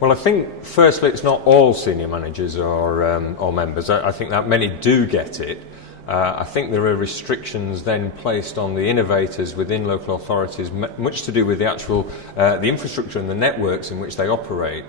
Well, I think firstly it's not all senior managers or members. I think that many do get it. I think there are restrictions then placed on the innovators within local authorities, much to do with the actual the infrastructure and the networks in which they operate,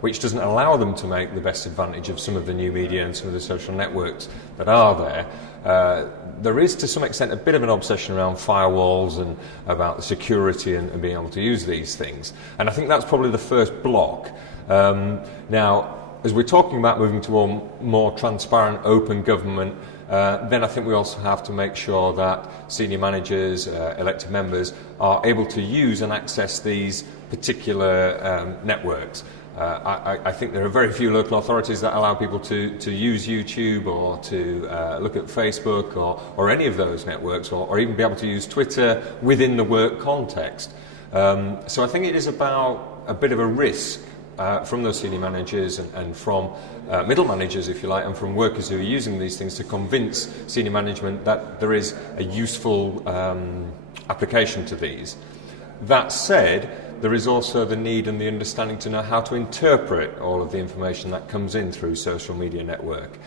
which doesn't allow them to make the best advantage of some of the new media and some of the social networks that are there. There is to some extent a bit of an obsession around firewalls and about the security and being able to use these things, and I think that's probably the first block. Now, as we're talking about moving to a more transparent, open government, then I think we also have to make sure that senior managers, elected members, are able to use and access these particular networks. I think there are very few local authorities that allow people to use YouTube or to look at Facebook or any of those networks, or even be able to use Twitter within the work context. So I think it is about a bit of a risk from those senior managers and from middle managers, if you like, and from workers who are using these things to convince senior management that there is a useful application to these. That said, there is also the need and the understanding to know how to interpret all of the information that comes in through social media network.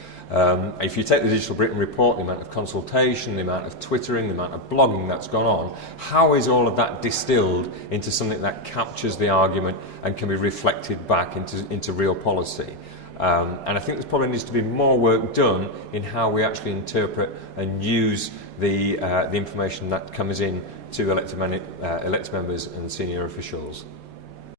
If you take the Digital Britain report, the amount of consultation, the amount of twittering, the amount of blogging that's gone on, how is all of that distilled into something that captures the argument and can be reflected back into real policy? And I think there probably needs to be more work done in how we actually interpret and use the information that comes in to elected members and senior officials.